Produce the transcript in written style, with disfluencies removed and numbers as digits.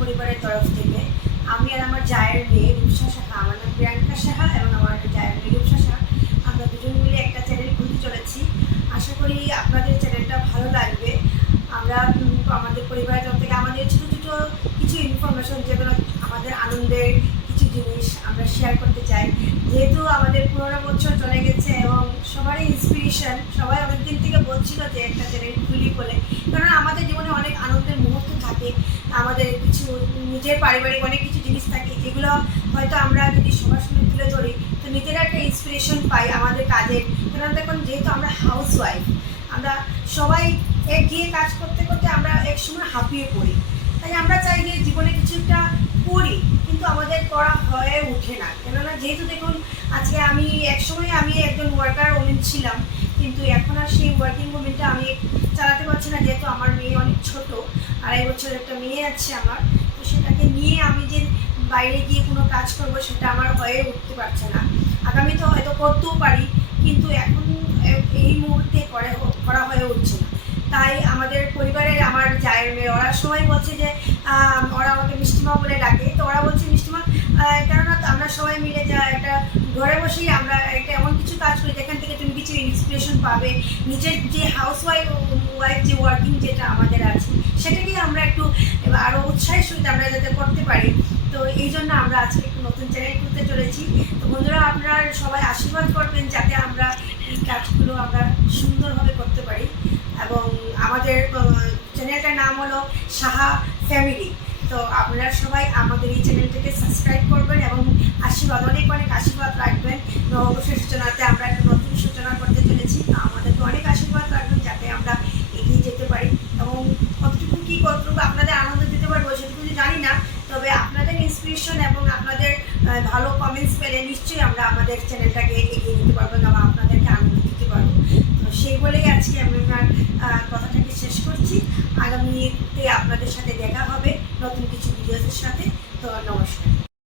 পরিবারের তরফ থেকে আমি আর আমার জায়ের মেয়ে রূপসা সাহা, আমার নাম প্রিয়াঙ্কা সাহা এবং আমার জায়ের মেয়ে রূপসা সাহা, আমরা দুজন মিলে একটা চ্যানেল খুলতে চলেছি। আশা করি আপনাদের চ্যানেলটা ভালো লাগবে। আমরা আমাদের পরিবারের তরফ থেকে আমাদের ছোটো ছোটো কিছু ইনফরমেশন, যেগুলো আমাদের আনন্দের কিছু জিনিস আমরা শেয়ার করতে চাই। যেহেতু আমাদের 15 বছর চলে গেছে এবং সবারই ইন্সপিরেশন, সবাই অনেকদিন থেকে বলছিল যে একটা চ্যানেল খুলি বলে, কারণ আমাদের জীবনে অনেক আনন্দের মুহূর্ত থাকে, আমাদের কিছু নিজের পারিবারিক অনেক কিছু জিনিস থাকে যেগুলো হয়তো আমরা যদি সবার সঙ্গে তুলে ধরি তো নিজেরা একটা ইন্সপিরেশন পাই আমাদের কাজের। কারণ দেখুন, যেহেতু আমরা হাউস ওয়াইফ, আমরা সবাই গিয়ে কাজ করতে করতে আমরা এক সময় হাঁপিয়ে পড়ি, তাই আমরা চাই যে জীবনে কিছু একটা করি, কিন্তু আমাদের করা হয়ে ওঠে না। কেননা যেহেতু দেখুন, আজকে একসময় আমি একজন ওয়ার্কার ওমেন ছিলাম, কিন্তু এখন আর সেই ওয়ার্কিং ওমেনটা আমি চালাতে পারছি না, যেহেতু আমার মেয়ে অনেক ছোট, 2.5 বছর একটা মেয়ে আছে আমার। তো সেটাকে নিয়ে আমি যে বাইরে গিয়ে কোনো কাজ করব সেটা আমার হয়ে উঠতে পারছে না। আগামীতে হয়তো করতেও পারি, কিন্তু এখন এই মুহূর্তে করা হয়ে উঠছে না। তাই আমাদের পরিবারের আমার জায়ের মেয়ে ওরা সবাই বলছে যে ওরা আমাকে মিষ্টিমা বলে ডাকে, তো ওরা বলছে মিষ্টিমা, কেননা আমরা সবাই মিলে যা একটা ঘরে বসেই আমরা একটা এমন কিছু কাজ করি যেখান থেকে তুমি কিছু ইন্সপিরেশন পাবে, নিজের যে হাউস ওয়াইফ যে ওয়ার্কিং যেটা আমাদের আছে সেটাকেই আমরা একটু আরও উৎসাহের সহিত আমরা যাতে করতে পারি। তো এই জন্য আমরা আজকে একটু নতুন চ্যানেল খুলতে চলেছি। তো বন্ধুরা, আপনারা সবাই আশীর্বাদ করবেন যাতে আমরা এই কাজগুলো আমরা সুন্দরভাবে করতে পারি। এবং আমাদের চ্যানেলটার নাম হলো সাহা ফ্যামিলি। তো আপনারা সবাই আমাদের এই চ্যানেলটাকে সাবস্ক্রাইব করবেন এবং অনেক অনেক আশীর্বাদ রাখবেন। নববর্ষের সূচনাতে আমরা একটা নতুন সূচনা করতে চলেছি, আমাদেরকে অনেক আশীর্বাদ রাখবেন যাতে আমরা এগিয়ে যেতে পারি। এবং কতটুকু আপনাদের আনন্দ দিতে পারবো সেটুকু জানি না, তবে আপনাদের ইন্সপিরেশন এবং আপনাদের ভালো কমেন্টস পেলে নিশ্চয়ই আমরা আমাদের চ্যানেলটাকে এগিয়ে নিতে পারবো এবং আপনাদেরকে আনন্দ দিতে পারবো। তো সেই বলেই আজকে আমি আমার কথাটাকে শেষ করছি। আগামীতে আপনাদের সাথে দেখা হবে নতুন কিছু ভিডিওসের সাথে। তো নমস্কার।